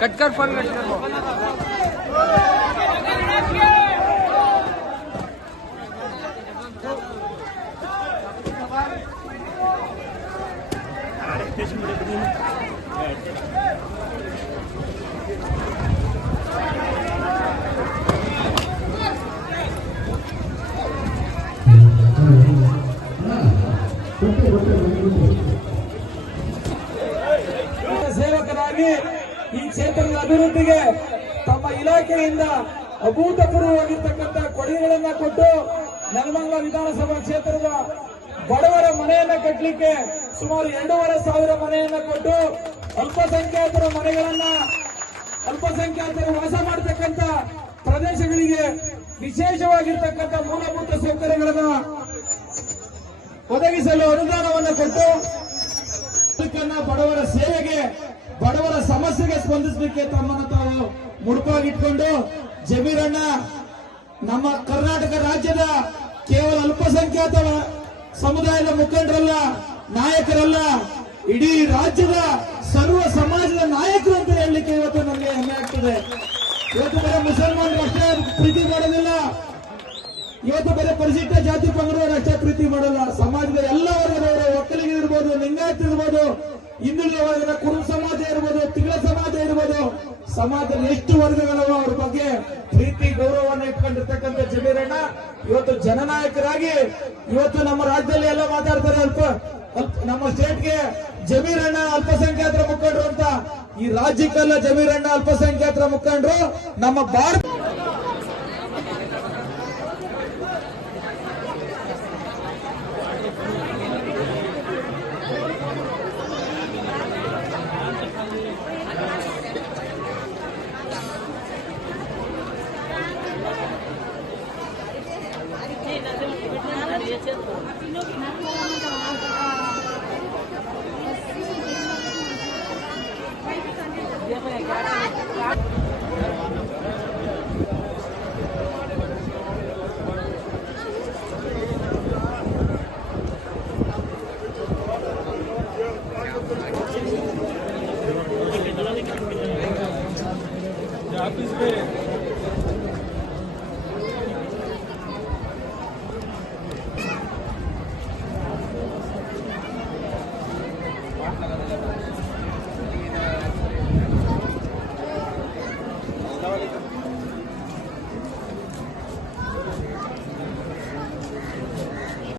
Cut कर phone cut कर ಸೇವಕರಾಗಿ ಈ ಕ್ಷೇತ್ರದ ಅಭಿವೃದ್ಧಿಗೆ ತಮ್ಮ ಇಲಾಖೆಯಿಂದ ಅಭೂತಪೂರ್ವವಾಗಿರ್ತಕ್ಕಂಥ ಕೊಡುಗೆಗಳನ್ನ ಕೊಟ್ಟು ನೆಲಮಂಗಲ ವಿಧಾನಸಭಾ ಕ್ಷೇತ್ರದ ಬಡವರ ಮನೆಯನ್ನ ಕಟ್ಟಲಿಕ್ಕೆ ಸುಮಾರು 2,500 ಮನೆಯನ್ನ ಕೊಟ್ಟು ಅಲ್ಪಸಂಖ್ಯಾತರ ಮನೆಗಳನ್ನ ಅಲ್ಪಸಂಖ್ಯಾತರು ವಾಸ ಮಾಡತಕ್ಕಂಥ ಪ್ರದೇಶಗಳಿಗೆ ವಿಶೇಷವಾಗಿರ್ತಕ್ಕಂಥ ಮೂಲಭೂತ ಸೌಕರ್ಯಗಳನ್ನ ಒದಗಿಸಲು ಅನುದಾನವನ್ನು ಕೊಟ್ಟು ಬಡವರ ಸೇವೆಗೆ ಬಡವರ ಸಮಸ್ಯೆಗೆ ಸ್ಪಂದಿಸಲಿಕ್ಕೆ ತಮ್ಮನ್ನು ತಾವು ಮುಡುಪಾಗಿಟ್ಕೊಂಡು ಜಮೀರಣ್ಣ ನಮ್ಮ ಕರ್ನಾಟಕ ರಾಜ್ಯದ ಕೇವಲ ಅಲ್ಪಸಂಖ್ಯಾತ ಸಮುದಾಯದ ಮುಖಂಡರಲ್ಲ, ನಾಯಕರಲ್ಲ, ಇಡೀ ರಾಜ್ಯದ ಸರ್ವ ಸಮಾಜದ ನಾಯಕರು ಅಂತ ಹೇಳಲಿಕ್ಕೆ ಇವತ್ತು ನನಗೆ ಹೆಮ್ಮೆ ಆಗ್ತದೆ. ಇವತ್ತು ಬರೀ ಮುಸಲ್ಮಾನರು ಅಷ್ಟೇ ಪ್ರೀತಿ ಮಾಡೋದಿಲ್ಲ, ಇವತ್ತು ಬರೀ ಪರಿಶಿಷ್ಟ ಜಾತಿ ಪಂಗಡವರು ಅಷ್ಟೇ ಪ್ರೀತಿ ಮಾಡಲ್ಲ. ಸಮಾಜದ ಎಲ್ಲ ವರ್ಗದವರು, ಒಕ್ಕಲಿಗರಿರ್ಬೋದು, ಲಿಂಗಾಯತರಿರ್ಬೋದು, ಹಿಂದುಳಿದ ವರ್ಗದ ಕುರುಬ ಸಮಾಜ ಇರ್ಬೋದು, ತಿಗಳ ಸಮಾಜ ಇರ್ಬೋದು, ಸಮಾಜದ ಎಷ್ಟು ವರ್ಗಗಳವ ಅವ್ರ ಬಗ್ಗೆ ಪ್ರೀತಿ ಗೌರವವನ್ನು ಇಟ್ಕೊಂಡಿರ್ತಕ್ಕಂಥ ಜಮೀರಣ್ಣ ಇವತ್ತು ಜನನಾಯಕರಾಗಿ ಇವತ್ತು ನಮ್ಮ ರಾಜ್ಯದಲ್ಲಿ ಎಲ್ಲ ಮಾತಾಡ್ತಾರೆ. ನಮ್ಮ ಸ್ಟೇಟ್ಗೆ ಜಮೀರಣ್ಣ ಅಲ್ಪಸಂಖ್ಯಾತರ ಮುಖಂಡರು ಅಂತ. ಈ ರಾಜ್ಯಕ್ಕೆಲ್ಲ ಜಮೀರಣ್ಣ ಅಲ್ಪಸಂಖ್ಯಾತರ ಮುಖಂಡರು. ನಮ್ಮ ಭಾರತ